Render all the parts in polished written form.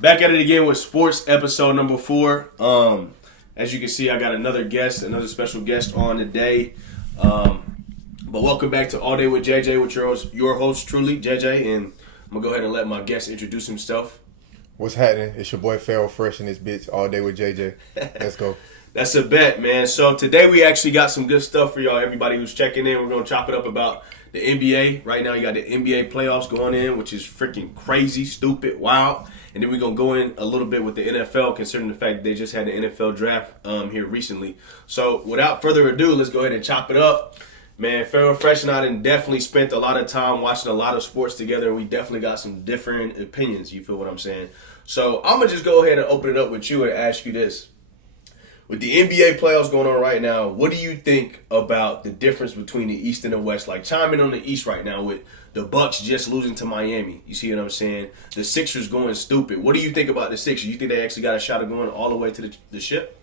Back at it again with sports episode number 4. As you can see, I got another special guest on today. But welcome back to All Day with JJ with your host, truly, JJ. And I'm going to go ahead and let my guest introduce himself. What's happening? It's your boy PharaohFre in this bitch, All Day with JJ. Let's go. That's a bet, man. So today we actually got some good stuff for y'all, everybody who's checking in. We're going to chop it up about the NBA. Right now you got the NBA playoffs going in, which is freaking crazy, stupid, wild. And then we're going to go in a little bit with the NFL, considering the fact that they just had the NFL draft here recently. So without further ado, let's go ahead and chop it up. Man, PharaohFre and I definitely spent a lot of time watching a lot of sports together, and we definitely got some different opinions. You feel what I'm saying? So I'm going to just go ahead and open it up with you and ask you this. With the NBA playoffs going on right now, what do you think about the difference between the East and the West? Like, chime in on the East right now with the Bucks just losing to Miami. You see what I'm saying? The Sixers going stupid. What do you think about the Sixers? You think they actually got a shot of going all the way to the ship?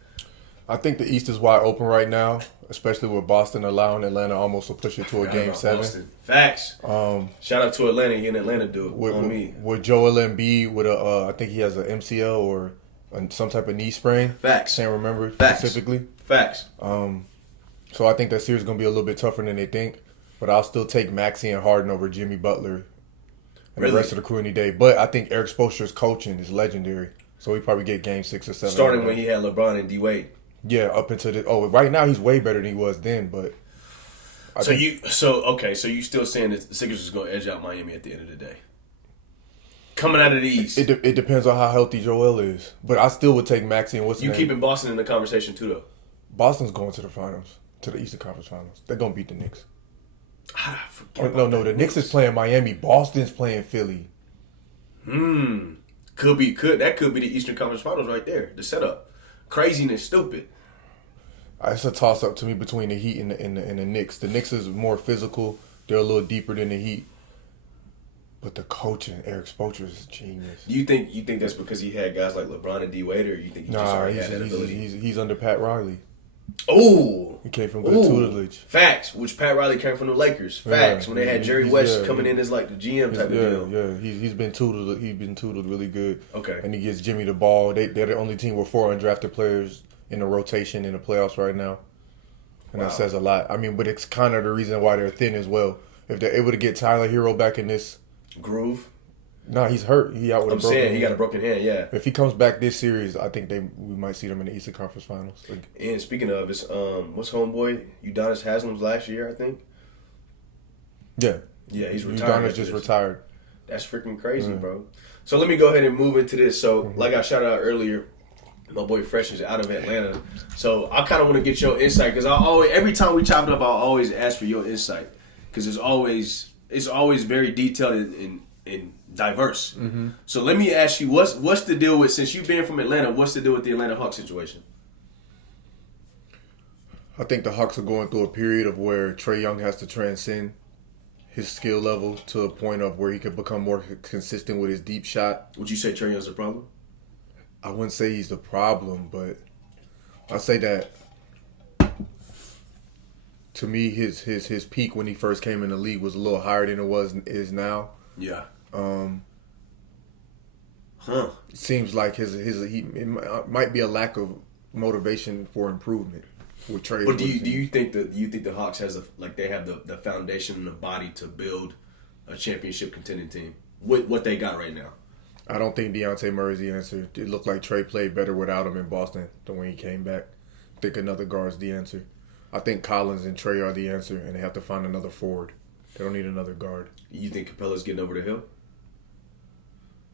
I think the East is wide open right now, especially with Boston allowing Atlanta almost to push it to a Game 7. Boston. Facts. Shout out to Atlanta getting Atlanta do it on me. With Joel Embiid with I think he has an MCL or some type of knee sprain. Facts. Can't remember specifically. Facts. So I think that series is going to be a little bit tougher than they think. But I'll still take Maxey and Harden over Jimmy Butler and the rest of the crew any day. But I think Eric Spoelstra's coaching is legendary. So we probably get Game 6 or 7. Starting when he had LeBron and D-Wade. Yeah, up into the... Oh, right now he's way better than he was then, but... So you still saying that the Sixers is going to edge out Miami at the end of the day? Coming out of the East. It depends on how healthy Joel is. But I still would take Maxey and what's his name? You keeping Boston in the conversation too, though? Boston's going to the finals. To the Eastern Conference Finals. They're going to beat the Knicks. The Knicks is playing Miami. Boston's playing Philly. That could be the Eastern Conference Finals right there. The setup, craziness, stupid. It's a toss up to me between the Heat and the Knicks. The Knicks is more physical. They're a little deeper than the Heat. But the coaching, Eric Spoelstra is genius. You think that's because he had guys like LeBron and D-Wade, or you think he just already had that ability? He's under Pat Riley. Oh, he came from good tutelage. Facts, which Pat Riley came from the Lakers. Facts, when they had Jerry West coming in as like the GM type of deal. Yeah, he's been tuteled. He's been tuteled really good. Okay, and he gives Jimmy the ball. They're the only team with 4 undrafted players in the rotation in the playoffs right now, and that says a lot. I mean, but it's kind of the reason why they're thin as well. If they're able to get Tyler Hero back in this groove. No, he's hurt. He out with a broken hand. He got a broken hand, yeah. If he comes back this series, I think we might see them in the Eastern Conference Finals. And speaking of, it's what's homeboy? Udonis Haslem's last year, I think. Yeah. Yeah, he's retired. Udonis just retired. That's freaking crazy, bro. So let me go ahead and move into this. So, like I shouted out earlier, my boy Fresh is out of Atlanta. So I kind of want to get your insight, because every time we chop it up, I always ask for your insight, because it's always very detailed and diverse. So let me ask you, what's the deal with, since you've been from Atlanta, what's the deal with the Atlanta Hawks situation? I think the Hawks are going through a period of where Trae Young has to transcend his skill level to a point of where he could become more consistent with his deep shot. Would you say Trae Young's the problem? I wouldn't say he's the problem, but I say that to me his peak when he first came in the league was a little higher than it is now. Yeah. It seems like it might be a lack of motivation for improvement with Trae. But do you think the Hawks they have the foundation and the body to build a championship contending team with what they got right now? I don't think Dejounte Murray's the answer. It looked like Trae played better without him in Boston than when he came back. I think another guard's the answer. I think Collins and Trae are the answer, and they have to find another forward. They don't need another guard. You think Capella's getting over the hill?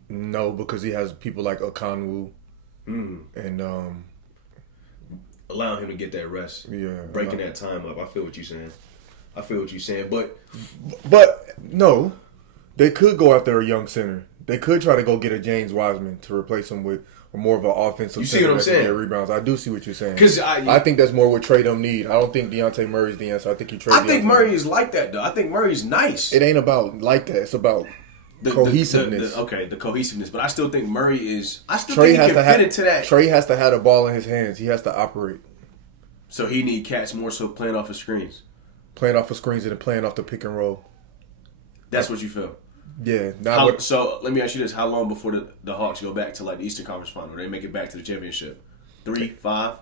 No, because he has people like Okongwu and allowing him to get that rest. Yeah, breaking that time up. I feel what you're saying. But no, they could go after a young center. They could try to go get a James Wiseman to replace him with more of an offensive. You see what I'm saying? Rebounds. I do see what you're saying. Because I think that's more what Trae don't need. I don't think Dejounte Murray's the answer. I think Murray is like that though. I think Murray's nice. It ain't about like that. It's about cohesiveness. The cohesiveness. But I still think Murray is. I still think he can fit into that. Trae has to have the ball in his hands. He has to operate. So he need cats more so playing off his screens. playing off of screens and playing off the pick and roll. That's what you feel. Yeah. So let me ask you this: how long before the Hawks go back to like the Eastern Conference Final? They make it back to the championship? 3, 5?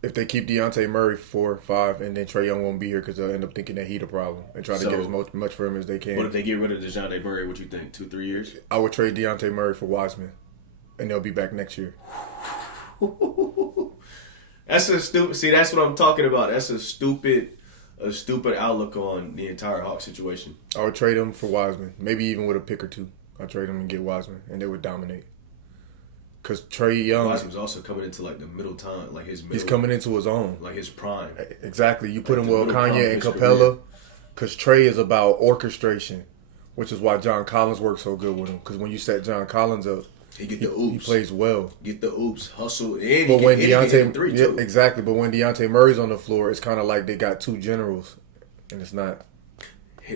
If they keep Dejounte Murray 4, 5, and then Trae Young won't be here because they'll end up thinking that he the problem and try to get as much for him as they can. What if they get rid of Dejounte Murray? What you think? 2, 3 years? I would trade Dejounte Murray for Wiseman, and they'll be back next year. That's a stupid. See, that's what I'm talking about. That's a stupid outlook on the entire Hawks situation. I would trade him for Wiseman, maybe even with a pick or two. I'd trade him and get Wiseman, and they would dominate. Because Trae Young... Wiseman's also coming into, like, the middle time. Like, he's coming into his own. Like, his prime. Exactly. You put him with Kanye and Capella, because Trae is about orchestration, which is why John Collins works so good with him. Because when you set John Collins up, he get the oops. He plays well. Get the oops, hustle, and but when Dejounte, three too. Yeah, exactly. But when Dejounte Murray's on the floor, it's kind of like they got two generals, and it's not.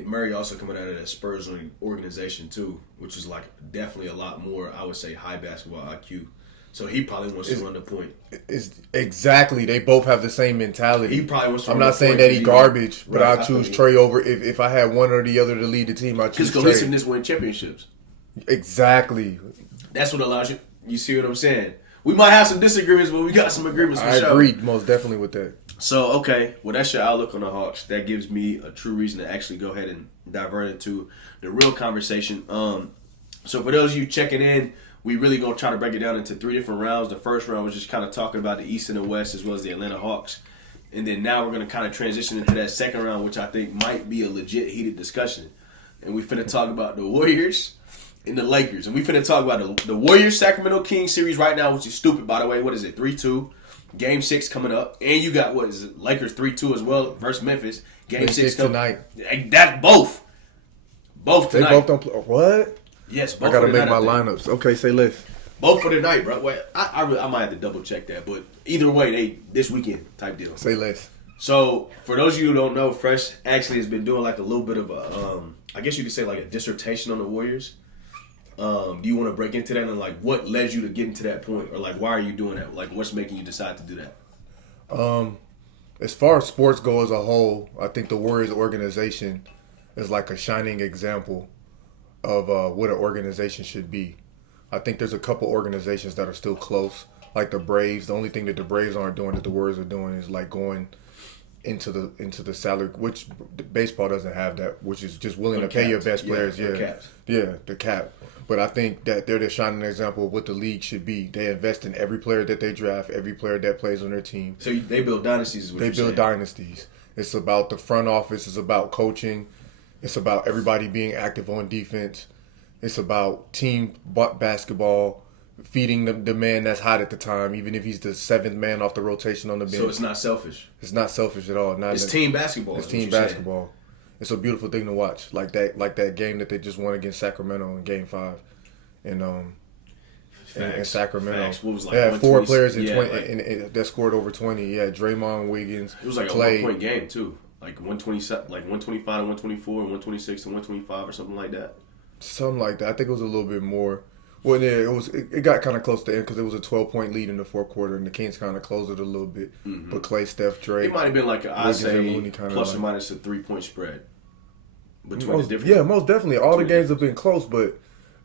Murray also coming out of that Spurs organization too, which is like definitely a lot more, I would say, high basketball IQ. So he probably wants to run the point. Exactly. They both have the same mentality. He probably wants to I'm run not the saying point that he's garbage, but right, I'll choose Trae over. If I had one or the other to lead the team, I'd choose Trae. Because cohesiveness win championships. Exactly. That's what allows you. You see what I'm saying? We might have some disagreements, but we got some agreements for sure. I agree most definitely with that. So, okay. Well, that's your outlook on the Hawks. That gives me a true reason to actually go ahead and divert into the real conversation. So, for those of you checking in, we really going to try to break it down into 3 different rounds. The first round was just kind of talking about the East and the West as well as the Atlanta Hawks. And then now we're going to kind of transition into that second round, which I think might be a legit heated discussion. And we finna talk about the Warriors and the Lakers. And we finna talk about the Warriors-Sacramento Kings series right now, which is stupid, by the way. What is it, 3-2? Game 6 coming up. And you got, what is it, Lakers 3-2 as well versus Memphis. Game 6 tonight. That both. Both tonight. They both don't play. What? Yes, both I got to make my lineups. Okay, say less. Both for tonight, bro. Wait, I might have to double check that. But either way, this weekend type deal. Say less. So, for those of you who don't know, Fresh actually has been doing like a little bit of a, I guess you could say like a dissertation on the Warriors. Do you want to break into that and like what led you to getting to that point, or like why are you doing that? Like what's making you decide to do that? As far as sports go as a whole, I think the Warriors organization is like a shining example of what an organization should be. I think there's a couple organizations that are still close, like the Braves. The only thing that the Braves aren't doing that the Warriors are doing is like going into the salary, which baseball doesn't have that, which is just willing to pay your best players. Yeah, the cap. But I think that they're the shining example of what the league should be. They invest in every player that they draft, every player that plays on their team. So they build dynasties. Is what they you're build saying. dynasties. It's about the front office. It's about coaching. It's about everybody being active on defense. It's about team basketball, feeding the man that's hot at the time, even if he's the 7th man off the rotation on the bench. So it's not selfish. It's not selfish at all. It's team basketball. It's team basketball. Saying. It's a beautiful thing to watch, like that game that they just won against Sacramento in Game 5, in Sacramento. Facts. What was like they had 4 players in 20 that scored over 20. Yeah, Draymond, Wiggins. It was like Clay. A 1-point game too, like 125 to 124, and 126 to 125 or something like that. Something like that. I think it was a little bit more. Well, yeah, it got kind of close to the end because it was a 12-point lead in the fourth quarter, and the Kings kind of closed it a little bit. Mm-hmm. But Clay, Steph, Dre. It might have been like I say plus or minus a 3-point spread between the different. Yeah, most definitely. All the games have been close, but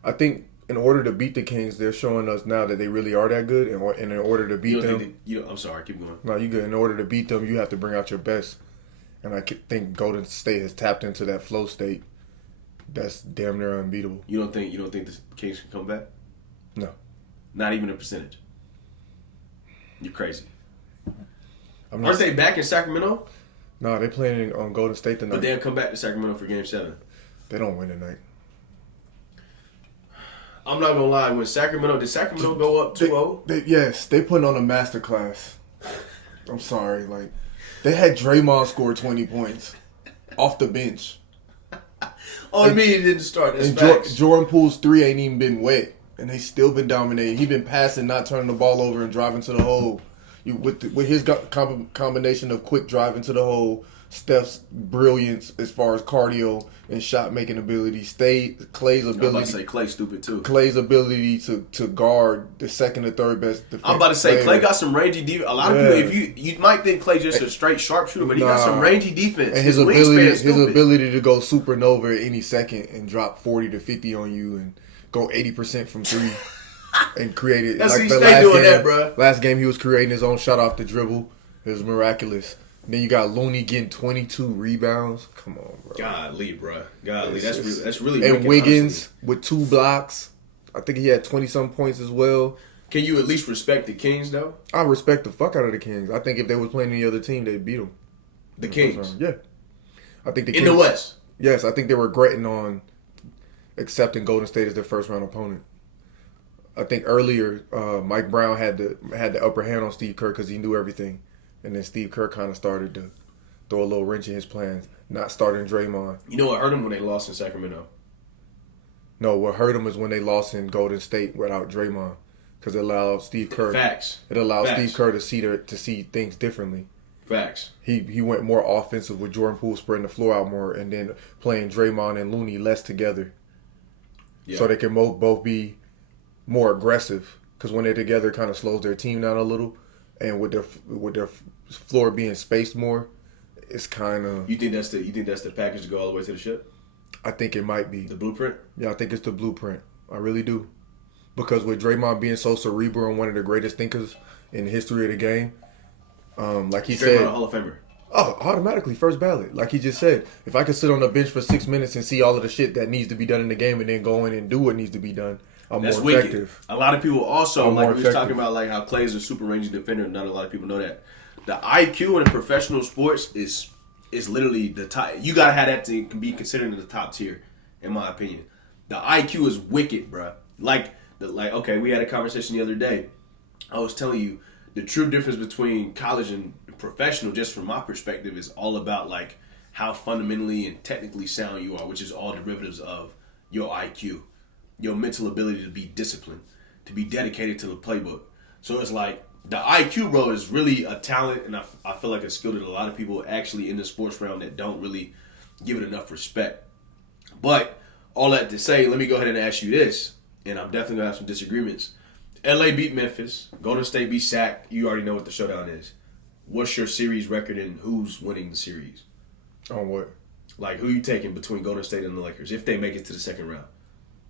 I think in order to beat the Kings, they're showing us now that they really are that good, and in order to beat them, I'm sorry, keep going. No, you good. In order to beat them, you have to bring out your best, and I think Golden State has tapped into that flow state. That's damn near unbeatable. You don't think the Kings can come back? No. Not even a percentage. You're crazy. Aren't they back in Sacramento? No, they're playing on Golden State tonight. But they'll come back to Sacramento for Game 7. They don't win tonight. I'm not gonna lie. Did Sacramento go up 2-0? Yes, they putting on a masterclass. I'm sorry, like they had Draymond score 20 points off the bench. I mean, he didn't start. That's Jordan Poole's 3 ain't even been wet, and they still been dominating. He been passing, not turning the ball over, and driving to the hole. With his combination of quick driving to the hole, Steph's brilliance as far as cardio and shot making ability, Clay's I'm about ability. to say Clay stupid too. Clay's ability to guard the second or third best defense. I'm about to say player. Clay got some rangy defense. A lot of people, if you might think Clay just a straight sharpshooter, but he got some rangy defense. And his ability to go supernova at any second and drop 40 to 50 on you and go 80% from three and create it. That's like he the stay last doing game, that, bro. Last game he was creating his own shot off the dribble. It was miraculous. Then you got Looney getting 22 rebounds. Come on, bro. Golly, bro. Golly, that's really. And wicked, Wiggins honestly. with 2 blocks. I think he had 20-some points as well. Can you at least respect the Kings though? I respect the fuck out of the Kings. I think if they was playing any other team, they'd beat them. The Kings, Yeah. I think the in Kings, the West. Yes, I think they were regretting on accepting Golden State as their first round opponent. I think earlier Mike Brown had the upper hand on Steve Kerr because he knew everything, and then Steve Kerr kind of started to throw a little wrench in his plans, not starting Draymond. You know what hurt him when they lost in Sacramento? No, what hurt him is when they lost in Golden State without Draymond, because it allowed Steve Kerr. Facts. It allowed Facts. Steve Kerr to see things differently. Facts. He went more offensive with Jordan Poole spreading the floor out more, and then playing Draymond and Looney less together, so they can both be more aggressive. Because when they're together, it kind of slows their team down a little, and with their floor being spaced more, it's kind of. You think that's the package to go all the way to the ship? I think it might be The blueprint. Yeah, I think it's the blueprint. I really do, because with Draymond being so cerebral and one of the greatest thinkers in the history of the game, like he said, a Hall of Famer. Oh, automatically first ballot. Like he just said, if I could sit on the bench for 6 minutes and see all of the shit that needs to be done in the game and then go in and do what needs to be done, I'm That's more effective. Wicked. A lot of people also, I'm like more we was talking effective. about, like how Clay is a super rangy defender. Not a lot of people know that. The IQ in professional sports is literally the top. You gotta have that to be considered in the top tier, in my opinion. The IQ is wicked, bruh. Okay, we had a conversation the other day. I was telling you the true difference between college and professional, just from my perspective, is all about like how fundamentally and technically sound you are, which is all derivatives of your IQ, your mental ability to be disciplined, to be dedicated to the playbook. So it's like the IQ, bro, is really a talent, and I feel like a skill that a lot of people actually in the sports realm that don't really give it enough respect. But all that to say, let me go ahead and ask you this, and I'm definitely gonna have some disagreements. LA beat Memphis, Golden State beat Shaq. You already know what the showdown is. What's your series record and who's winning the series? On what? Like, who you taking between Golden State and the Lakers if they make it to the second round?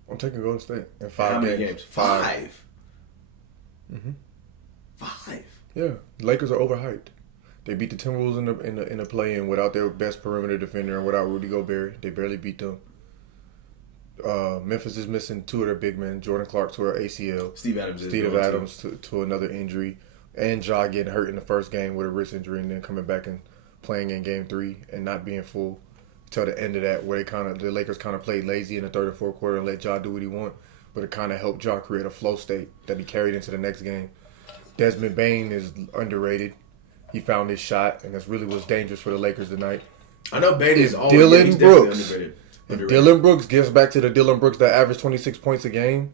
I'm taking Golden State in 5 How many games. games? 5. Mm-hmm. 5. Yeah, the Lakers are overhyped. They beat the Timberwolves in the play-in without their best perimeter defender and without Rudy Gobert. They barely beat them. Memphis is missing 2 of their big men, Jordan Clark to her ACL, Steve Adams to another injury, and Ja getting hurt in the first game with a wrist injury and then coming back and playing in game 3 and not being full till the end of that, where the Lakers kind of played lazy in the third and fourth quarter and let Ja do what he want, but it kind of helped Ja create a flow state that he carried into the next game. Desmond Bane is underrated. He found his shot, and that's really what's dangerous for the Lakers tonight. I know Bane is always Dylan Brooks. underrated. If Dylan Brooks gets back to the Dylan Brooks that averaged 26 points a game,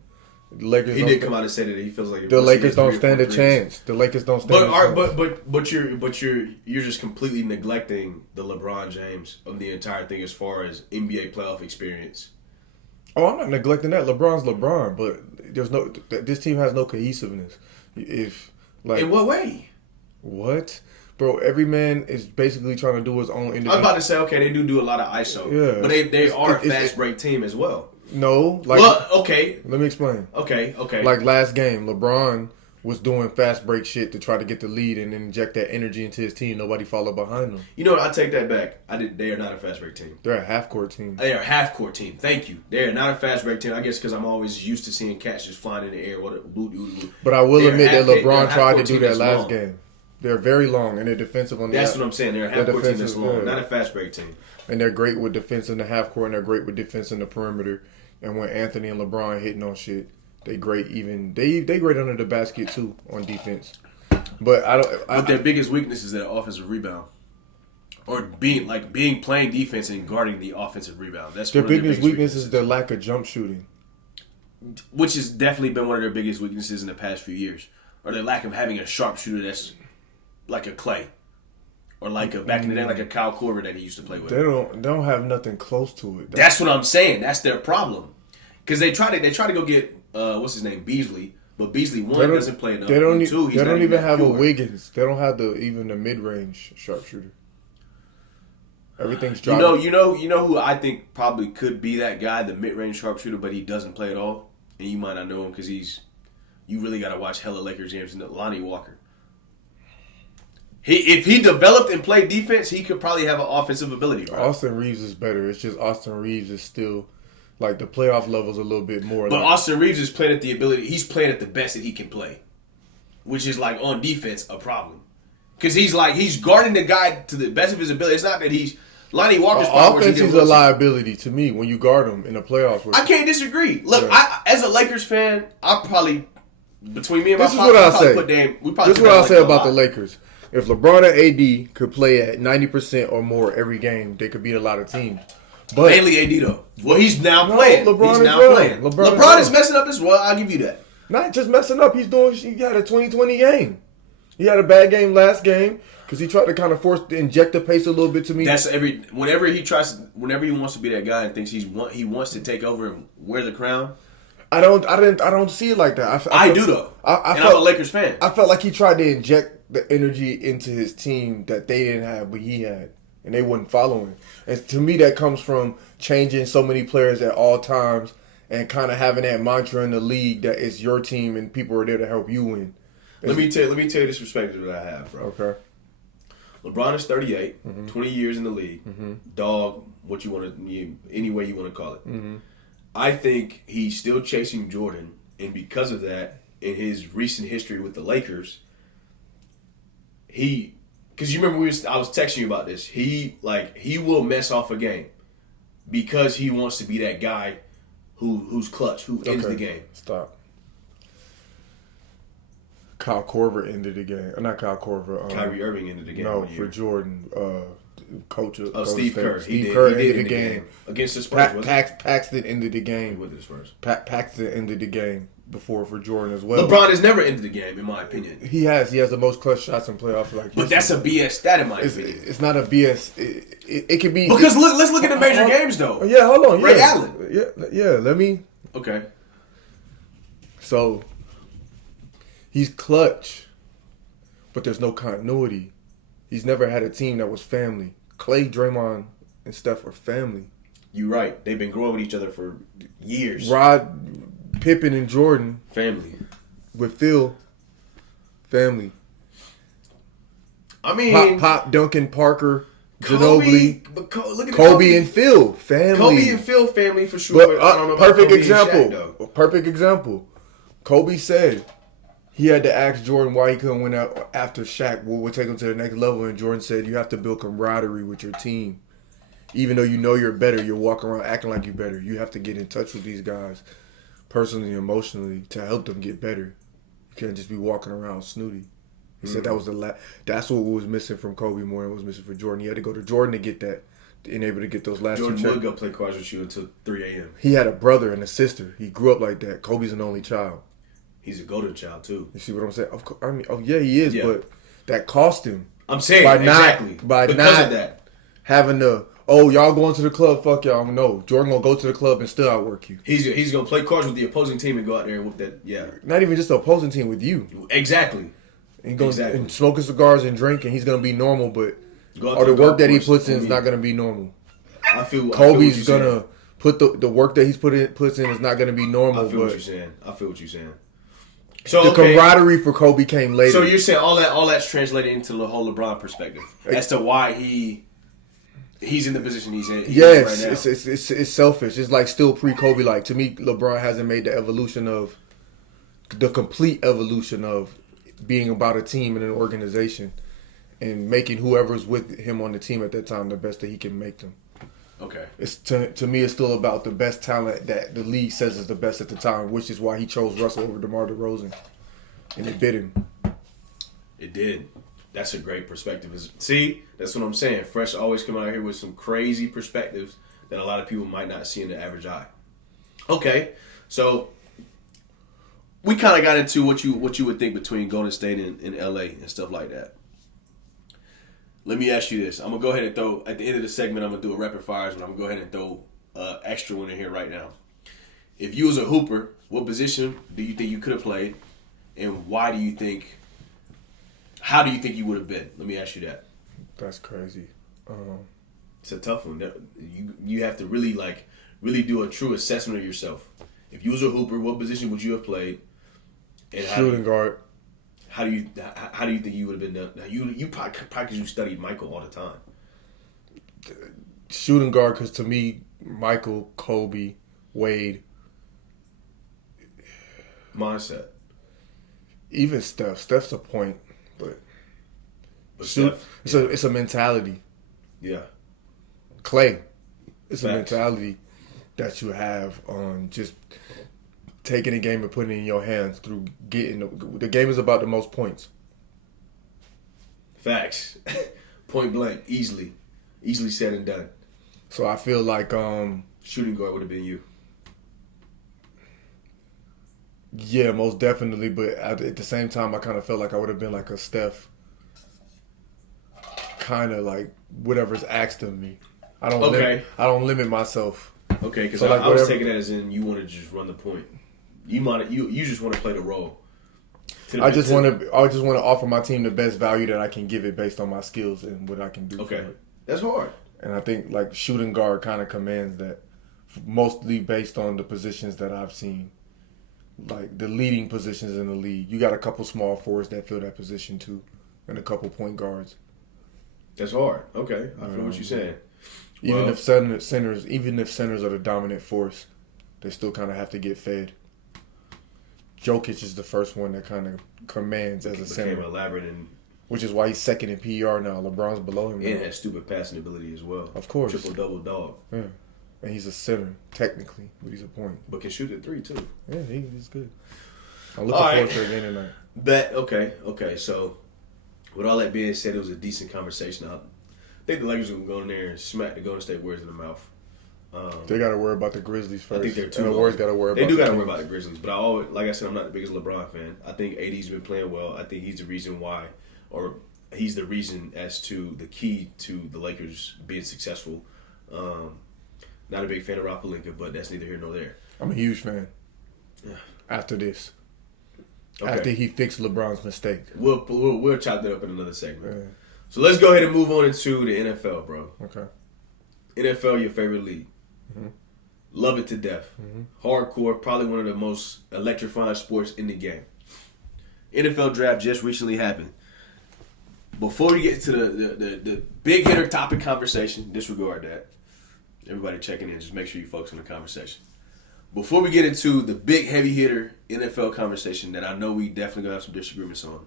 the Lakers. He did come out and say that he feels like the Lakers don't stand a chance. The Lakers don't stand a chance. But you're just completely neglecting the LeBron James of the entire thing as far as NBA playoff experience. Oh, I'm not neglecting that. LeBron's LeBron, but this team has no cohesiveness. In what way? What? Bro, every man is basically trying to do his own individual. I was about to say, okay, they do a lot of ISO. Yeah. But they are a fast break team as well. No. Okay. Let me explain. Okay. Like last game, LeBron was doing fast break shit to try to get the lead and inject that energy into his team. Nobody followed behind them. You know what? I take that back. They are not a fast break team. They're a half-court team. They are a half-court team. Thank you. They are not a fast break team. I guess because I'm always used to seeing cats just flying in the air. But I will admit that LeBron tried to do that last game. They're very long, and they're defensive on the That's what I'm saying. They're a half-court team that's long, not a fast-break team. And they're great with defense in the half-court, and they're great with defense in the perimeter. And when Anthony and LeBron hitting on shit, they great they great under the basket, too, on defense. But their biggest weakness is their offensive rebound. Or playing defense and guarding the offensive rebound. That's their one of biggest weakness is their lack of jump shooting. Which has definitely been one of their biggest weaknesses in the past few years. Or their lack of having a sharpshooter that's like a Clay Or like back in the day, like a Kyle Korver that he used to play with. They don't have nothing close to it. That's what I'm saying. That's their problem. Because they try to go get what's his name, Beasley, but Beasley doesn't play enough. They don't even have a pure. Wiggins. They don't have even the mid range sharpshooter. Everything's dropping. You know who I think probably could be that guy, the mid range sharpshooter, but he doesn't play at all, and you might not know him because you really got to watch hella Lakers games. And Lonnie Walker. If he developed and played defense, he could probably have an offensive ability. Right? Austin Reeves is better. It's just Austin Reeves is still like the playoff level's a little bit more. But like, Austin Reeves is playing at the ability. He's playing at the best that he can play, which is like on defense a problem because he's guarding the guy to the best of his ability. It's not that Lonnie Walker's offense is a liability to me when you guard him in the playoffs. I can't disagree. Look, yeah. As a Lakers fan, I probably between me and my this is what I'll say. This is what I'll say about the Lakers. If LeBron and AD could play at 90% or more every game, they could beat a lot of teams. But mainly AD though. Well, he's now playing. LeBron he's now playing. LeBron is messing up as well. I'll give you that. Not just messing up. He had a 20-20 game. He had a bad game last game because he tried to kind of inject the pace a little bit to me. That's whenever he wants to be that guy and thinks he wants to take over and wear the crown. I don't see it like that. I do though. I'm a Lakers fan. I felt like he tried to inject the energy into his team that they didn't have, but he had, and they wasn't following. And to me, that comes from changing so many players at all times and kind of having that mantra in the league that it's your team and people are there to help you win. Let me tell you this perspective that I have, bro. Okay. LeBron is 38, 20 years in the league. Dog, any way you want to call it. I think he's still chasing Jordan, and because of that, in his recent history with the Lakers, because you remember I was texting you about this. He will mess off a game because he wants to be that guy who's clutch, who ends the game. Stop. Kyle Korver ended the game. Not Kyle Korver. Kyrie Irving ended the game. No, for Jordan. Coach of Steve Kerr. Steve Kerr ended the game against the Spurs. Paxton ended the game. With the Spurs. Paxton ended the game before for Jordan as well. LeBron has never ended the game, in my opinion. He has the most clutch shots in playoffs. But that's a BS stat, in my opinion. It's not a BS. It could be because let's look at the major games though. Yeah, hold on. Ray Allen. Yeah. Let me. Okay. So he's clutch, but there's no continuity. He's never had a team that was family. Clay, Draymond, and Steph are family. You're right. They've been growing with each other for years. Rod, Pippen, and Jordan. Family. With Phil. Family. I mean... Pop, Duncan, Parker, Ginobili. Kobe and Phil. Family. Kobe and Phil family for sure. But, I don't know about perfect Kobe example. and Shaq, though. Perfect example. Kobe said... He had to ask Jordan why he couldn't win out after Shaq. What would take him to the next level? And Jordan said, you have to build camaraderie with your team. Even though you know you're better, you're walking around acting like you're better. You have to get in touch with these guys personally and emotionally to help them get better. You can't just be walking around snooty. He said that was that's what was missing from Kobe more than was missing for Jordan. He had to go to Jordan to get that and able to get those last Jordan two checks. would go play cards with you until 3 a.m. He had a brother and a sister. He grew up like that. Kobe's an only child. He's a golden child too. You see what I'm saying? Of course, I mean, he is, but that cost him. I'm saying by because not of that, having y'all going to the club, fuck y'all. No, Jordan gonna go to the club and still outwork you. He's gonna play cards with the opposing team and go out there and whoop that. Yeah, not even just the opposing team, with you. Exactly. And going and smoking cigars and drinking. He's gonna be normal, but the work that he puts in is not gonna be normal. Kobe's gonna put the work that he's puts in is not gonna be normal. I feel what you're saying. So the camaraderie for Kobe came later. So you're saying all that's translated into the whole LeBron perspective as to why he's in the position he's in. Yes, right now. It's selfish. It's like still pre-Kobe. Like to me, LeBron hasn't made the complete evolution of being about a team and an organization and making whoever's with him on the team at that time the best that he can make them. Okay. It's to me, it's still about the best talent that the league says is the best at the time, which is why he chose Russell over DeMar DeRozan, and it bit him. It did. That's a great perspective. See, that's what I'm saying. Fresh always come out here with some crazy perspectives that a lot of people might not see in the average eye. Okay, so we kind of got into what you would think between Golden State and LA and stuff like that. Let me ask you this. I'm going to go ahead and throw, at the end of the segment, I'm going to do a rapid fires, but I'm going to go ahead and throw extra one in here right now. If you was a hooper, what position do you think you could have played? And how do you think you would have been? Let me ask you that. That's crazy. It's a tough one. You have to really do a true assessment of yourself. If you was a hooper, what position would you have played? And Shooting guard. How do you think you would have been done? Now you probably you studied Michael all the time. Shooting guard, because to me, Michael, Kobe, Wade, mindset. Even Steph. Steph's a point, but Steph, it's a mentality. Yeah. Clay, it's Facts. a mentality that you have on just taking a game and putting it in your hands through getting the game is about the most points. Facts. Point blank, easily said and done. So I feel like shooting guard would have been you. Yeah, most definitely. But at the same time, I kind of felt like I would have been like a Steph, kind of like whatever's asked of me. I don't limit myself. Okay, because so I was taking that as in you want to just run the point. You just want to play the role. I just want to offer my team the best value that I can give it based on my skills and what I can do. Okay, for it. That's hard. And I think like shooting guard kind of commands that, mostly based on the positions that I've seen, like the leading positions in the league. You got a couple small forwards that fill that position too, and a couple point guards. That's hard. Okay, I feel what you're saying. Even if centers are the dominant force, they still kind of have to get fed. Jokic is the first one that kind of commands as a center. Elaborate which is why he's second in PR now. LeBron's below him now. And has stupid passing ability as well. Of course. Triple-double dog. Yeah. And he's a center, technically, but he's a point. But can shoot at 3, too. Yeah, he's good. I'm looking forward to it again tonight. Okay. So, with all that being said, it was a decent conversation. I think the Lakers are going to go in there and smack the Golden State Warriors in the mouth. They got to worry about the Grizzlies first. I think they're too and the Warriors got to worry about They do got to worry about the Grizzlies. But like I said, I'm not the biggest LeBron fan. I think AD's been playing well. I think he's the reason why, or he's the reason as to the key to the Lakers being successful. Not a big fan of Rob Pelinka, but that's neither here nor there. I'm a huge fan. Yeah. After this. Okay. After he fixed LeBron's mistake. We'll chop that up in another segment. Yeah. So let's go ahead and move on into the NFL, bro. Okay. NFL, your favorite league. Mm-hmm. Love it to death. Mm-hmm. Hardcore, probably one of the most electrifying sports in the game. NFL draft just recently happened. Before we get to the big hitter topic conversation, disregard that. Everybody checking in, just make sure you focus on the conversation. Before we get into the big heavy hitter NFL conversation that I know we definitely going to have some disagreements on.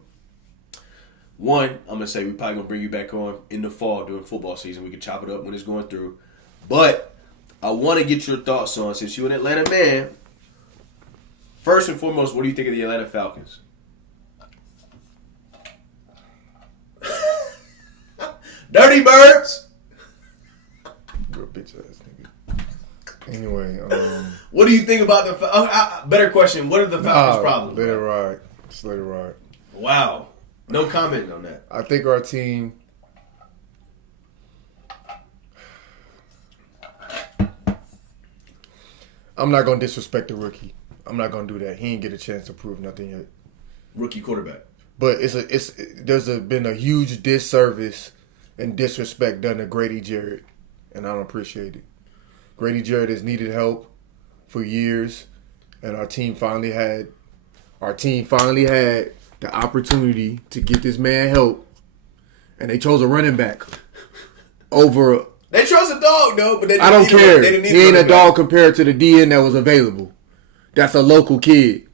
One, I'm going to say we're probably going to bring you back on in the fall during football season. We can chop it up when it's going through. But I want to get your thoughts on, since you're an Atlanta man, first and foremost, what do you think of the Atlanta Falcons? Dirty Birds! You're a bitch ass nigga. Anyway, what do you think about the better question, what are the Falcons' problems? Let it ride. Just let it ride. Wow. No comment on that. I think our team... I'm not going to disrespect the rookie. I'm not going to do that. He ain't get a chance to prove nothing yet. Rookie quarterback. But there's been a huge disservice and disrespect done to Grady Jarrett, and I don't appreciate it. Grady Jarrett has needed help for years, and our team finally had the opportunity to get this man help, and they chose a running back over. They chose a dog, though, but I don't care. He ain't a dog compared to the DN that was available. That's a local kid.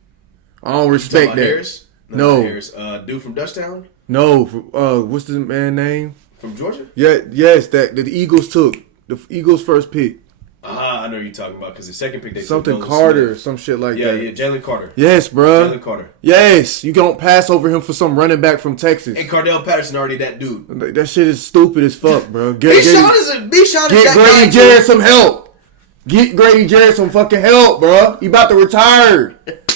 I don't respect that. Harris? No. Harris. Dude from Dutchtown? No. What's the man's name? From Georgia? Yeah. Yes. That the Eagles took the Eagles' first pick. I know who you're talking about, because the second pick they something took Carter, Smith. some shit like that. that. Yeah, Jalen Carter. Yes, bro. Jalen Carter. Yes, you don't pass over him for some running back from Texas. And Cardell Patterson already that dude. That shit is stupid as fuck, bro. Get Grady Jarrett some help. Get Grady Jarrett some fucking help, bro. He about to retire. What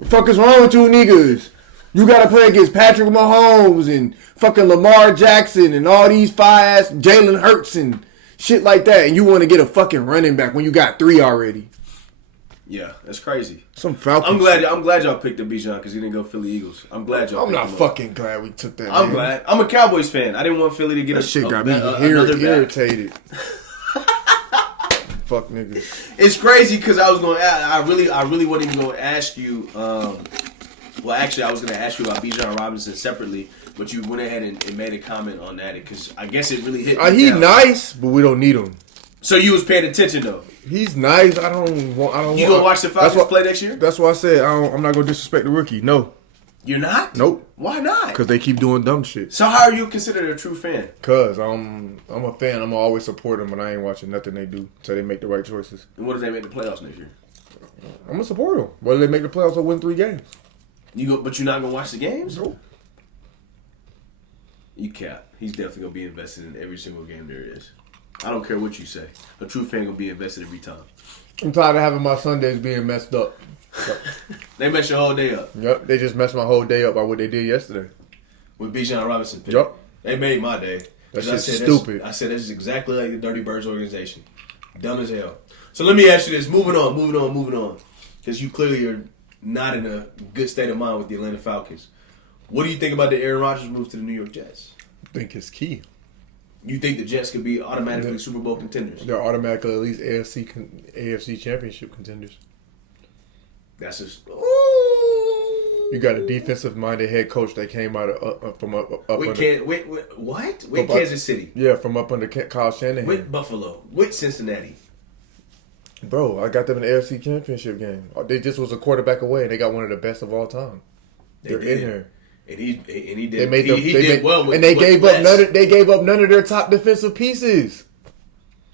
the fuck is wrong with you niggas? You got to play against Patrick Mahomes and fucking Lamar Jackson and all these fire-ass Jalen Hurts and shit like that, and you want to get a fucking running back when you got 3 already. Yeah, that's crazy. Some Falcons. I'm glad y'all picked up Bijan because he didn't go Philly Eagles. I'm glad y'all. I'm not fucking glad we took that. I'm glad. I'm a Cowboys fan. I didn't want Philly to get that shit got me irritated. Fuck niggas. It's crazy because I was going. I really wasn't even going to ask you. Well, actually, I was going to ask you about Bijan Robinson separately, but you went ahead and made a comment on that because I guess it really hit. He's nice, but we don't need him. So you was paying attention though. He's nice. I don't want. You gonna watch the Falcons play next year? That's why I said I'm not gonna disrespect the rookie. No. You're not? Nope. Why not? Because they keep doing dumb shit. So how are you considered a true fan? Because I'm a fan. I'm gonna always support them, but I ain't watching nothing they do until they make the right choices. And what if they make the playoffs next year? I'm gonna support them. Whether they make the playoffs or win 3 games. But you're not gonna watch the games? Nope. You cap. He's definitely gonna be invested in every single game there is. I don't care what you say. A true fan gonna be invested every time. I'm tired of having my Sundays being messed up. They mess your whole day up. Yep, they just messed my whole day up by what they did yesterday. With Bijan Robinson. Yep. They made my day. That shit's stupid. I said this is exactly like the Dirty Birds organization. Dumb as hell. So let me ask you this. Moving on. Because you clearly are not in a good state of mind with the Atlanta Falcons. What do you think about the Aaron Rodgers move to the New York Jets? I think it's key. You think the Jets could be automatically Super Bowl contenders? They're automatically at least AFC championship contenders. That's just. You got a defensive-minded head coach that came out of from up what? With Kansas City? Yeah, from up under Kyle Shanahan. With Buffalo? With Cincinnati? Bro, I got them in the AFC championship game. They just was a quarterback away, and they got one of the best of all time. They're in there. And he did. They did well. With, and they gave up none of their top defensive pieces.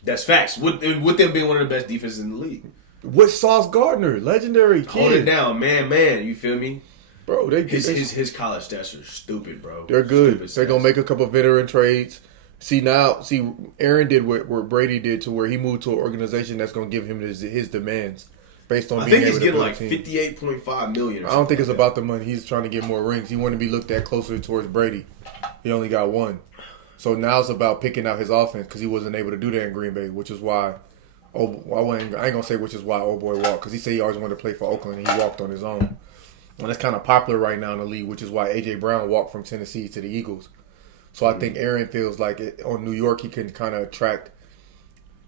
That's facts. With them being one of the best defenses in the league. With Sauce Gardner, legendary kid. Hold it down, man. You feel me? Bro, his college stats are stupid, bro. They're good. They're gonna make a couple of veteran trades. See, Aaron did what Brady did to where he moved to an organization that's gonna give him his demands based on. I think he's getting like $58.5 million. I don't think it's about the money. He's trying to get more rings. He wanted to be looked at closer towards Brady. He only got 1, so now it's about picking out his offense because he wasn't able to do that in Green Bay, which is why. I ain't gonna say which is why old boy walked because he said he always wanted to play for Oakland and he walked on his own. And that's kind of popular right now in the league, which is why AJ Brown walked from Tennessee to the Eagles. So I think Aaron feels like on New York he can kind of attract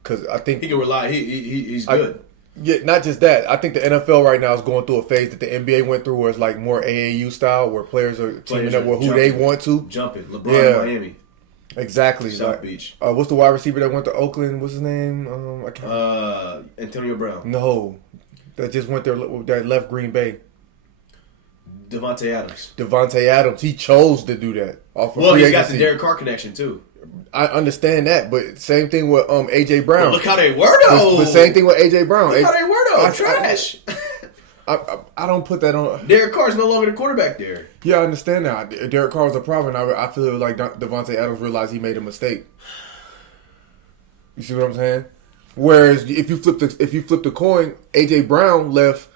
because I think he can rely. He's good. Yeah, not just that. I think the NFL right now is going through a phase that the NBA went through, where it's like more AAU style, where players are teaming up with who they want to. Jumping, LeBron, Miami. Exactly. South Beach. What's the wide receiver that went to Oakland? What's his name? Antonio Brown. No, that just went there. That left Green Bay. Devontae Adams. He chose to do that. He's got the Derek Carr connection too. I understand that, but same thing with AJ Brown. Well, look how they were though. But same thing with AJ Brown. Look how they were though. Trash. I don't put that on. Derek Carr's no longer the quarterback there. Yeah, I understand that. Derek Carr's a problem. I feel like Devontae Adams realized he made a mistake. You see what I'm saying? Whereas if you flip the coin, AJ Brown left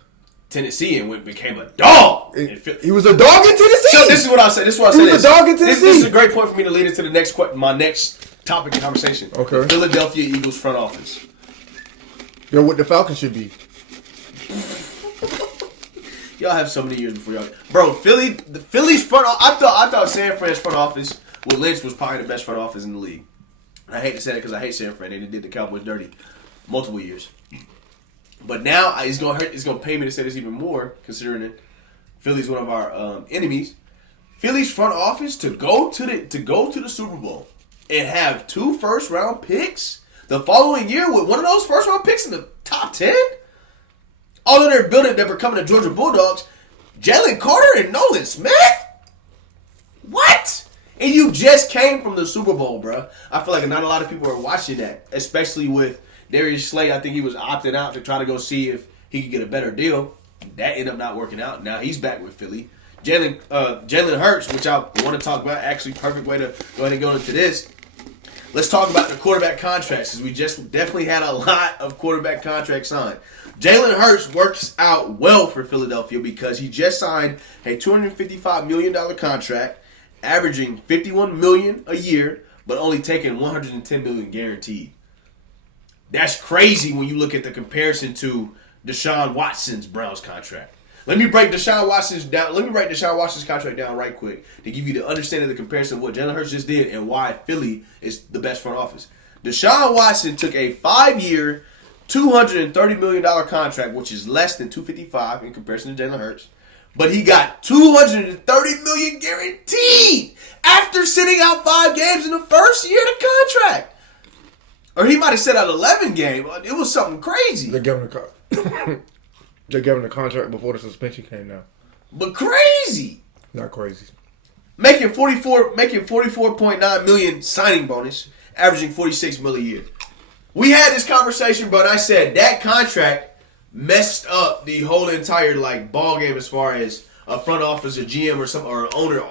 Tennessee and became a dog. He was a dog in Tennessee. So this is what I say. He was a dog in Tennessee. This is a great point for me to lead into the my next topic of conversation. Okay. The Philadelphia Eagles front office. They're what the Falcons should be. Y'all have so many years before y'all. Bro, the Phillies front office. I thought San Fran's front office with Lynch was probably the best front office in the league. I hate to say that because I hate San Fran. They did the Cowboys dirty multiple years. But now it's gonna pay me to say this even more, considering that Philly's one of our enemies. Philly's front office to go to the Super Bowl and have 2 first-round picks the following year with one of those first-round picks in the top 10. Although they're becoming the Georgia Bulldogs, Jalen Carter and Nolan Smith. What? And you just came from the Super Bowl, bro. I feel like not a lot of people are watching that, especially with Darius Slay. I think he was opting out to try to go see if he could get a better deal. That ended up not working out. Now he's back with Philly. Jalen Hurts, which I want to talk about, actually perfect way to go ahead and go into this. Let's talk about the quarterback contracts, because we just definitely had a lot of quarterback contracts signed. Jalen Hurts works out well for Philadelphia because he just signed a $255 million contract, averaging $51 million a year, but only taking $110 million guaranteed. That's crazy when you look at the comparison to Deshaun Watson's Browns contract. Let me break Deshaun Watson's contract down right quick to give you the understanding of the comparison of what Jalen Hurts just did and why Philly is the best front office. Deshaun Watson took a 5-year, $230 million contract, which is less than $255 in comparison to Jalen Hurts. But he got $230 million guaranteed after sitting out 5 games in the first year of the contract. Or he might have set out 11 games. It was something crazy. They gave him the contract before the suspension came down. But crazy. Not crazy. Making $44.9 million signing bonus, averaging $46 million a year. We had this conversation, but I said that contract messed up the whole entire ball game as far as a front office, a GM, or an owner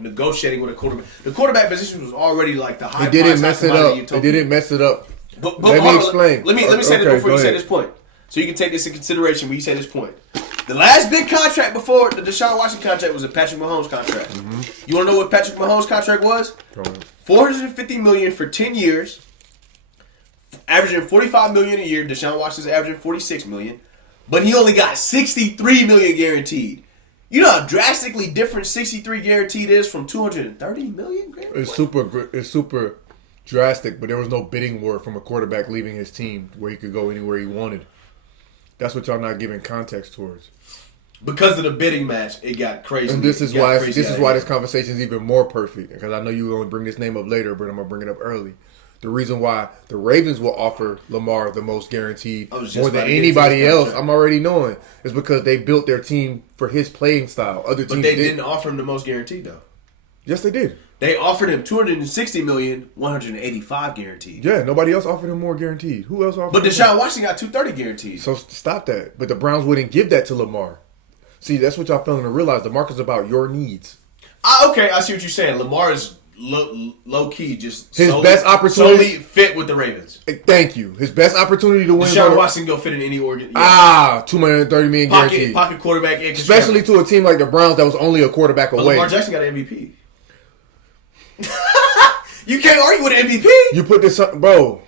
negotiating with a quarterback. The quarterback position was already the high. It didn't mess it up. It didn't mess it up. But let me explain. Let me say this before you say this point, so you can take this in consideration when you say this point. The last big contract before the Deshaun Watson contract was a Patrick Mahomes contract. Mm-hmm. You want to know what Patrick Mahomes' contract was? $450 million for 10 years, averaging $45 million a year. Deshaun Watson's averaging $46 million, but he only got $63 million guaranteed. You know how drastically different $63 guaranteed is from $230 million guaranteed? It's super drastic, but there was no bidding war from a quarterback leaving his team where he could go anywhere he wanted. That's what y'all not giving context towards. Because of the bidding match, it got crazy. And this is why this conversation is even more perfect. Because I know you're going to bring this name up later, but I'm going to bring it up early. The reason why the Ravens will offer Lamar the most guaranteed more than anybody else, I'm already knowing, is because they built their team for his playing style. Other teams didn't offer him the most guaranteed, though. Yes, they did. They offered him $260 million, $185 guaranteed. Yeah, nobody else offered him more guaranteed. Who else offered? But Deshaun Watson got $230 guaranteed. So stop that. But the Browns wouldn't give that to Lamar. See, that's what y'all failing to realize. The market's about your needs. Okay, I see what you're saying. Lamar is low key, just his best opportunity solely fit with the Ravens. Thank you. His best opportunity to win. Deshaun Watson go fit in any organ. Yeah. $230 million guaranteed. Pocket quarterback, especially to a team like the Browns that was only a quarterback away. Lamar Jackson got an MVP. You can't argue with an MVP. You put this, bro.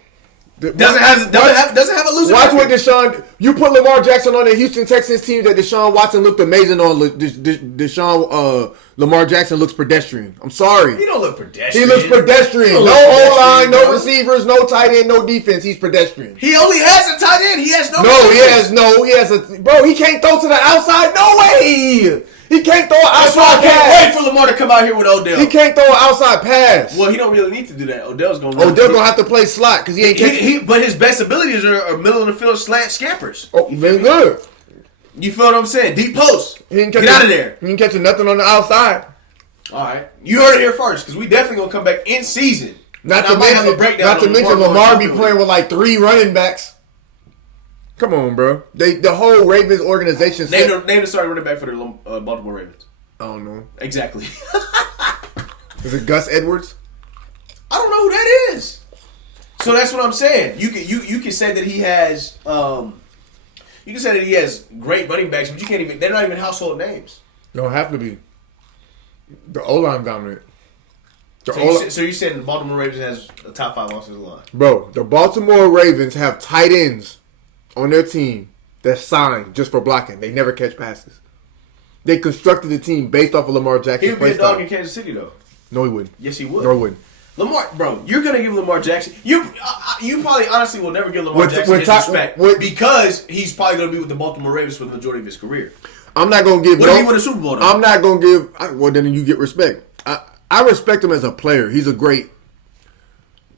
Doesn't have a losing Watch record. what Deshaun. You put Lamar Jackson on the Houston Texans team that Deshaun Watson looked amazing on. Lamar Jackson looks pedestrian. I'm sorry. He don't look pedestrian. He looks pedestrian. No O-line, no receivers, no tight end, no defense. He's pedestrian. He only has a tight end. He has no. He has a. Bro, he can't throw to the outside. No way. He can't throw an outside pass. I can't wait for Lamar to come out here with Odell. He can't throw an outside pass. Well, he don't really need to do that. Odell's gonna have to play slot because he ain't catching. But his best abilities are middle of the field slant scampers. Oh, very good. You feel what I'm saying? Deep post. Get out of there. He ain't catching nothing on the outside. All right, you heard it here first because we definitely gonna come back in season. Not to mention Lamar be playing with 3 running backs. Come on, bro. The whole Ravens organization. Name the starting running back for the Baltimore Ravens. I don't know. Exactly. Is it Gus Edwards? I don't know who that is. So that's what I'm saying. You can say that he has great running backs, but you can't even. They're not even household names. They don't have to be. The O-line dominant. So you're saying the Baltimore Ravens has a top 5 offensive line? Bro, the Baltimore Ravens have tight ends on their team that's signed just for blocking. They never catch passes. They constructed the team based off of Lamar Jackson's play style. He would be a dog in Kansas City, though. No, he wouldn't. Yes, he would. No, he wouldn't. Lamar, bro, you're going to give Lamar Jackson... You probably honestly will never give Lamar Jackson his respect because he's probably going to be with the Baltimore Ravens for the majority of his career. I'm not going to give... What if he win a Super Bowl, though? I'm not going to give... Well, then you get respect. I respect him as a player. He's a great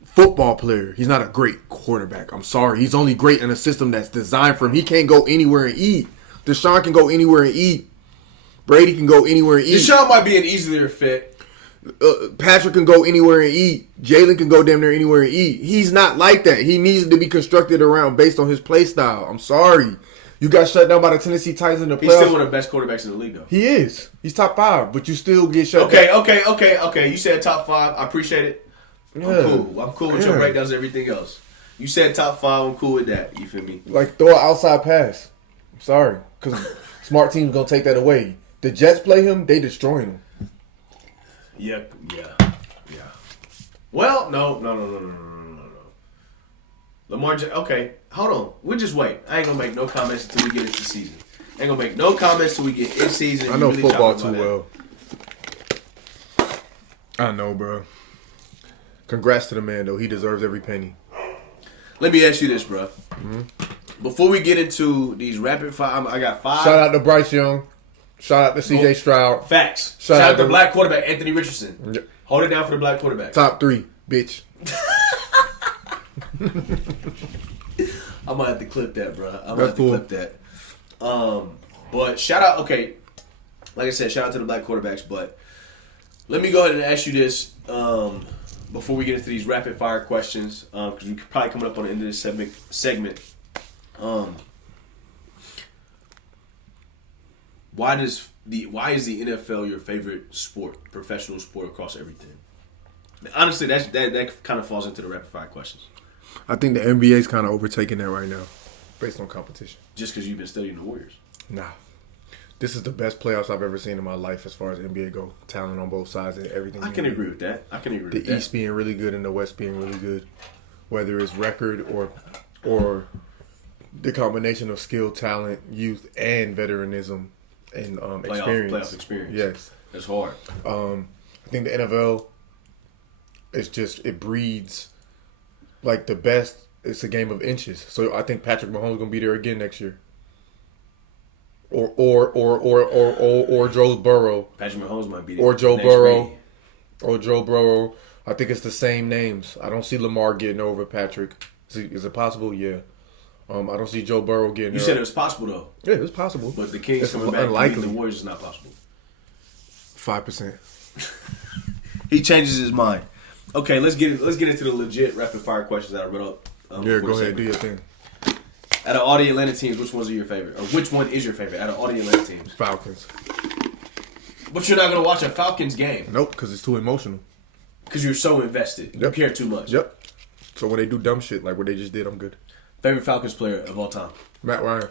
football player. He's not a great quarterback. I'm sorry. He's only great in a system that's designed for him. He can't go anywhere and eat. Deshaun can go anywhere and eat. Brady can go anywhere and eat. Deshaun might be an easier fit. Patrick can go anywhere and eat. Jalen can go damn near anywhere and eat. He's not like that. He needs to be constructed around based on his play style. I'm sorry. You got shut down by the Tennessee Titans in the playoffs. He's still one of the best quarterbacks in the league, though. He is. He's top 5, but you still get shut down. Okay. You said top 5. I appreciate it. I'm cool with your breakdowns and everything else. You said top 5. I'm cool with that. You feel me? Like, throw an outside pass. I'm sorry. Because smart team's going to take that away. The Jets play him, they destroying him. Yeah. Well, no. Lamar okay, hold on. We'll just wait. I ain't going to make no comments until we get into the season. I ain't going to make no comments until we get in season. I know really football too well. I know, bro. Congrats to the man, though. He deserves every penny. Let me ask you this, bro. Mm-hmm. Before we get into these rapid fire, I got 5. Shout out to Bryce Young. Shout out to C.J. Stroud. Facts. Shout out to black quarterback Anthony Richardson. Yep. Hold it down for the black quarterback. Top 3, bitch. I might have to clip that, bro. Clip that. But shout out. Okay, like I said, shout out to the black quarterbacks. But let me go ahead and ask you this before we get into these rapid fire questions, because we're probably coming up on the end of this segment. Why is the NFL your favorite sport, professional sport across everything? Honestly, that kind of falls into the rapid fire questions. I think the NBA's kind of overtaking that right now, based on competition. Just because you've been studying the Warriors? Nah. This is the best playoffs I've ever seen in my life as far as NBA go. Talent on both sides and everything. I can agree with that. The East being really good and the West being really good. Whether it's record or the combination of skill, talent, youth, and veteranism and experience. Playoff experience. Yes. That's hard. I think the NFL, it breeds like the best. It's a game of inches. So I think Patrick Mahomes is gonna be there again next year. Or Joe Burrow. Patrick Mahomes might be there. Or Joe Burrow. Or Joe Burrow. I think it's the same names. I don't see Lamar getting over Patrick. Is it possible? Yeah. I don't see Joe Burrow getting. You said it was possible though. Yeah, it's possible. But the Kings coming back, unlikely. The Warriors is not possible. 5%. He changes his mind. Okay, let's get into the legit rapid fire questions that I read up. Yeah, go ahead, do your thing. Out of all the Atlanta teams, which ones are your favorite? Or which one is your favorite out of all the Atlanta teams? Falcons. But you're not going to watch a Falcons game. Nope, because it's too emotional. Because you're so invested. Yep. You care too much. Yep. So when they do dumb shit like what they just did, I'm good. Favorite Falcons player of all time? Matt Ryan.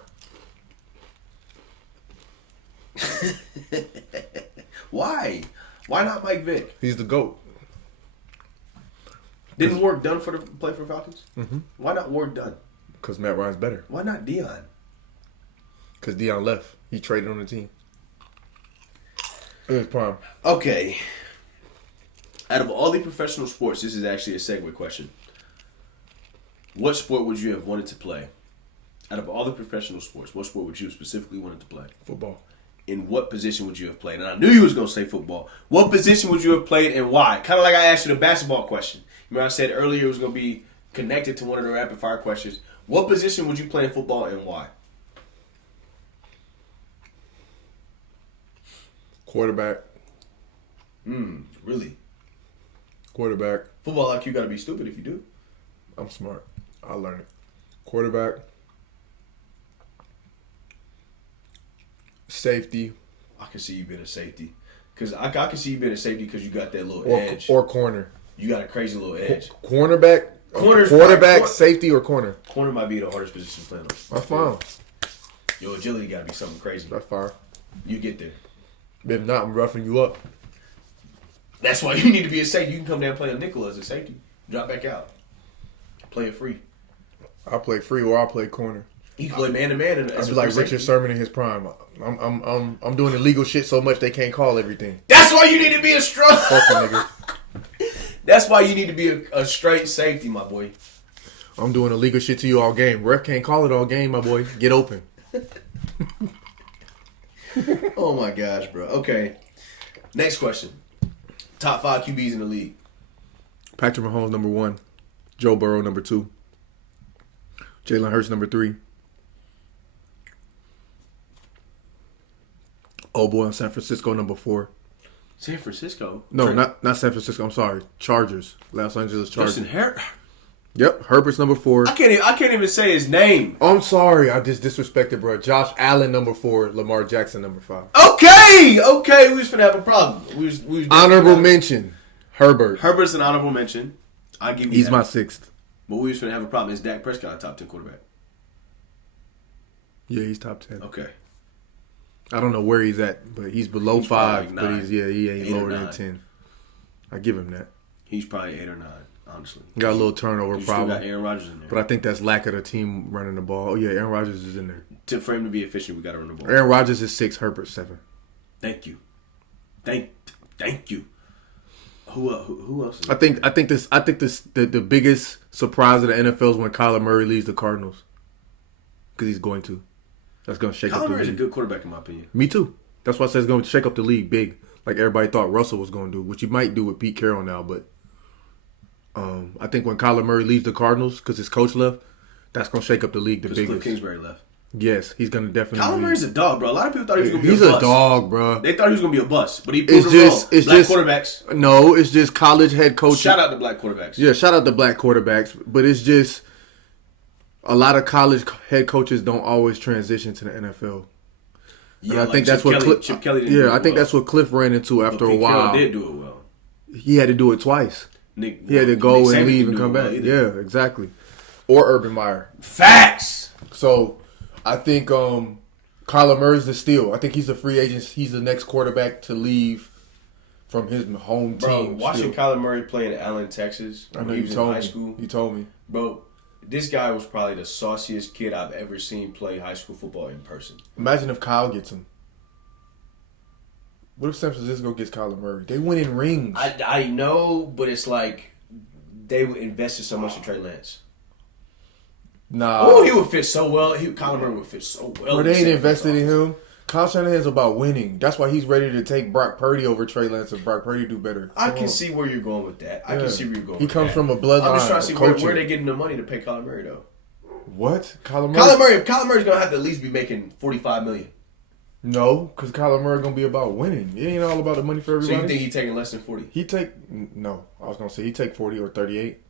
Why? Why not Mike Vick? He's the GOAT. Didn't Warwick Dunn play for Falcons? Mm-hmm. Why not Warwick Dunn? Because Matt Ryan's better. Why not Deion? Because Deion left. He traded on the team. It was prime. Okay. Out of all the professional sports, this is actually a segue question. What sport would you have wanted to play? Out of all the professional sports, what sport would you specifically wanted to play? Football. In what position would you have played? And I knew you was going to say football. What position would you have played and why? Kind of like I asked you the basketball question. Remember I said earlier it was going to be connected to one of the rapid fire questions. What position would you play in football and why? Quarterback. Really? Quarterback. Football IQ got to be stupid if you do. I'm smart. I'll learn it. Quarterback. Safety. I can see you being a safety. Because I can see you being a safety because you got that little edge. Or corner. You got a crazy little edge. Cornerback. Quarterback, safety, or corner. Corner might be the hardest position to play on. That's fine. Your agility got to be something crazy. That's fine. You get there. If not, I'm roughing you up. That's why you need to be a safety. You can come down and play a nickel as a safety. Drop back out. Play it free. I'll play free or I'll play corner. You can play man to man. I'll be like Richard Sherman in his prime. I'm doing illegal shit so much they can't call everything. That's why you need to be a strong. Fuck you, nigga. That's why you need to be a straight safety, my boy. I'm doing illegal shit to you all game. Ref can't call it all game, my boy. Get open. Oh my gosh, bro. Okay. Next question. Top 5 QBs in the league. Patrick Mahomes, number 1. Joe Burrow, number 2. Jalen Hurts, number 3. Oh boy, in San Francisco, number 4. San Francisco? No, not San Francisco. I'm sorry. Chargers. Los Angeles Chargers. Justin Herbert? Yep. Herbert's number 4. I can't even say his name. Oh, I'm sorry. I just disrespected, bro. Josh Allen, number 4. Lamar Jackson, number 5. Okay. We was finna have a problem. We was honorable mention. Herbert. Herbert's an honorable mention. I give you He's that. my 6th. But we was going to have a problem. Is Dak Prescott a top 10 quarterback? Yeah, he's top 10. Okay. I don't know where he's at, but he's below 5. But he ain't lower than 10. I give him that. He's probably 8 or 9, honestly. Got a little turnover problem. Still got Aaron Rodgers in there. But I think that's lack of the team running the ball. Oh, yeah, Aaron Rodgers is in there. For him to be efficient, we got to run the ball. Aaron Rodgers is 6, Herbert 7. Thank you. Thank you. Who else? I think the biggest surprise of the NFL is when Kyler Murray leaves the Cardinals, because he's going to. That's going to shake up the league. Kyler Murray's a good quarterback in my opinion. Me too. That's why I said it's going to shake up the league big, like everybody thought Russell was going to do, which he might do with Pete Carroll now. But I think when Kyler Murray leaves the Cardinals because his coach left, that's going to shake up the league the biggest. Cliff Kingsbury left. Yes, he's going to definitely. Kyler Murray's a dog, bro. A lot of people thought he was going to be a bust. He's a dog, bro. They thought he was going to be a bust, but he proved it wrong. Black quarterbacks. No, it's just college head coaches. Shout out to black quarterbacks. Yeah, shout out to black quarterbacks. But it's just a lot of college head coaches don't always transition to the NFL. Yeah, and I think that's what Chip Kelly didn't do it I think well. that's what Cliff ran into after a while. Did do it well. He had to do it twice. He had to go and leave and come back. Yeah, exactly. Or Urban Meyer. Facts. So I think Kyler Murray's the steal. I think he's a free agent. He's the next quarterback to leave from his home team. Watching Kyler Murray play in Allen, Texas, when he was in high school. You told me. Bro, this guy was probably the sauciest kid I've ever seen play high school football in person. Imagine if Kyle gets him. What if San Francisco gets Kyler Murray? They win in rings. I know, but it's like they invested so much in Trey Lance. Nah. Oh, he would fit so well. Kyler Murray would fit so well. But they ain't invested in him. Kyle Shanahan's about winning. That's why he's ready to take Brock Purdy over Trey Lance if Brock Purdy do better. I can see where you're going with that. I can see where you're going with that. He comes from a bloodline. I'm just trying to see where they're getting the money to pay Kyler Murray, though. What? Kyler Murray? Kyler Murray's going to have to at least be making $45 million. No, because Kyler Murray's going to be about winning. It ain't all about the money for everybody. So you think he's taking less than 40? No. I was going to say he take 40 or 38.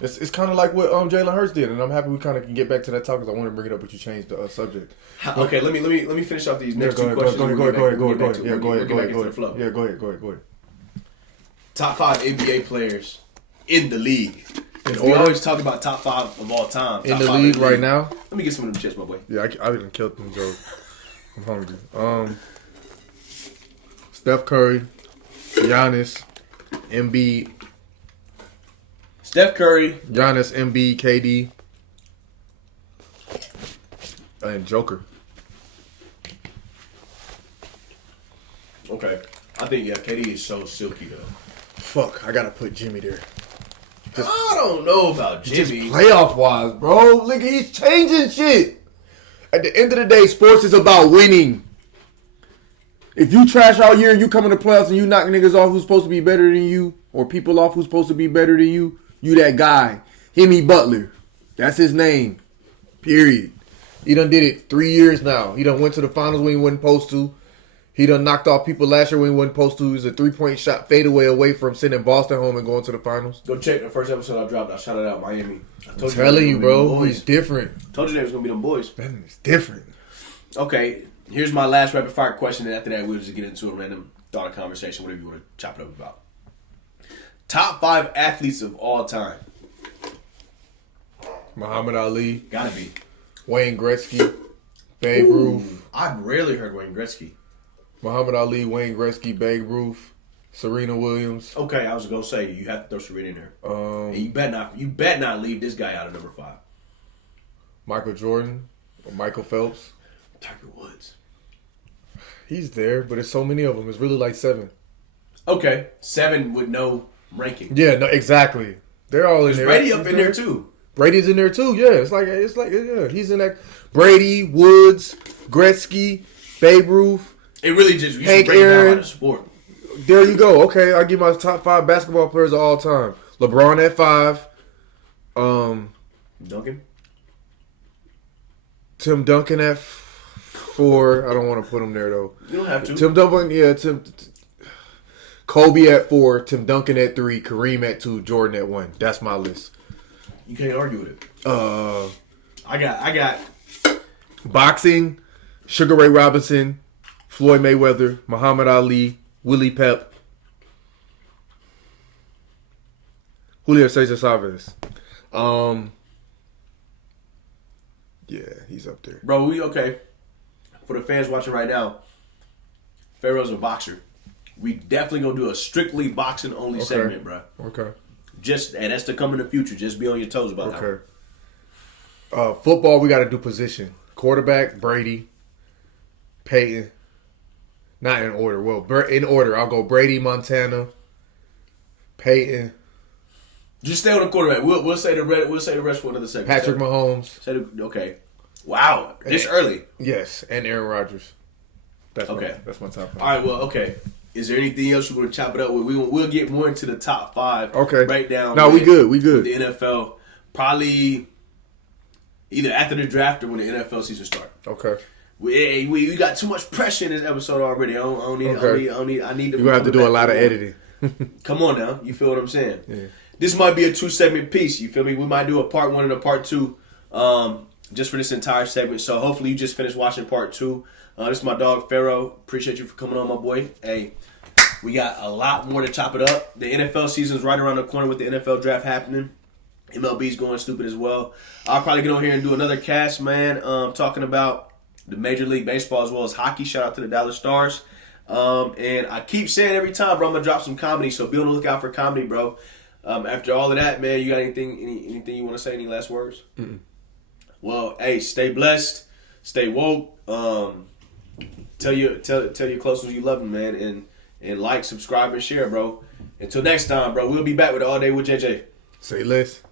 It's kind of like what Jalen Hurts did, and I'm happy we kind of can get back to that talk because I want to bring it up, but you changed the subject. Okay, let me finish off these next two questions. Go ahead. Go ahead. Top 5 NBA players in the league. We always talk about top 5 of all time. In the league right now? Let me get some of them checks, my boy. Yeah, I didn't kill them, Joe. I'm hungry. Steph Curry, Giannis, Embiid. Steph Curry, Giannis, Embiid, KD, and Joker. Okay. I think, KD is so silky, though. Fuck, I gotta put Jimmy there. I don't know about Jimmy. Just playoff-wise, bro. Look, he's changing shit. At the end of the day, sports is about winning. If you trash all year and you come in the playoffs and you knock niggas off who's supposed to be better than you, or people off who's supposed to be better than you that guy. Jimmy Butler. That's his name. Period. He done did it 3 years now. He done went to the finals when he wasn't supposed to. He done knocked off people last year when he wasn't supposed to. He was a 3-point shot fadeaway away from sending Boston home and going to the finals. Go check the first episode I dropped. I shouted out Miami. I'm telling you, bro. He's different. Told you they was going to be them boys. Man, it's different. Okay, here's my last rapid fire question, and after that, we'll just get into a random thought of conversation, whatever you want to chop it up about. Top 5 athletes of all time. Muhammad Ali. Gotta be. Wayne Gretzky. Babe Ruth. I've rarely heard Wayne Gretzky. Muhammad Ali, Wayne Gretzky, Babe Ruth, Serena Williams. Okay, I was gonna say you have to throw Serena in there. And you bet not leave this guy out of number 5. Michael Jordan or Michael Phelps. Tiger Woods. He's there, but there's so many of them. It's really like 7. Okay, 7 with no ranking. Yeah, no, exactly. They're all in there. Brady up in there too. Brady's in there too. Yeah, it's like yeah, he's in that. Brady, Woods, Gretzky, Babe Ruth. It really just Hank Aaron. Out of sport. There you go. Okay, I'll give my top 5 basketball players of all time. LeBron at 5. Duncan. Tim Duncan at 4. I don't want to put him there though. You don't have to. Tim Duncan, yeah. Kobe at 4. Tim Duncan at 3. Kareem at 2. Jordan at 1. That's my list. You can't argue with it. I got boxing. Sugar Ray Robinson, Floyd Mayweather, Muhammad Ali, Willie Pep, Julio Cesar Chavez. Yeah, he's up there. Bro, okay. For the fans watching right now, Pharaoh's a boxer. We definitely gonna do a strictly boxing only segment, bro. Okay. And that's to come in the future. Just be on your toes about that. Okay. Football, we got to do position. Quarterback, Brady, Peyton. Not in order. Well, in order, I'll go Brady, Montana, Peyton. Just stay on the quarterback. We'll say the rest for another segment. Patrick Mahomes. Okay. Wow. This early. Yes, and Aaron Rodgers. That's okay. That's my top 5. All right. Well, okay. Is there anything else you want to chop it up with? We'll get more into the top 5. Okay. Right now. No, we good. We good. The NFL probably either after the draft or when the NFL season starts. Okay. We got too much pressure in this episode already. I need to. You're gonna have to do a lot of editing. Come on now. You feel what I'm saying? Yeah. This might be a 2-segment piece. You feel me? We might do a part 1 and a part 2 just for this entire segment. So hopefully you just finished watching part 2. This is my dog, Pharaoh. Appreciate you for coming on, my boy. Hey, we got a lot more to chop it up. The NFL season's right around the corner with the NFL draft happening. MLB's going stupid as well. I'll probably get on here and do another cast, man, talking about the Major League Baseball as well as hockey. Shout out to the Dallas Stars. And I keep saying every time, bro, I'm going to drop some comedy. So be on the lookout for comedy, bro. After all of that, man, you got anything you want to say? Any last words? Mm-mm. Well, hey, stay blessed, stay woke. Tell your close ones you love them, man, and like, subscribe, and share, bro. Until next time, bro. We'll be back with the All Day with JJ. Say less.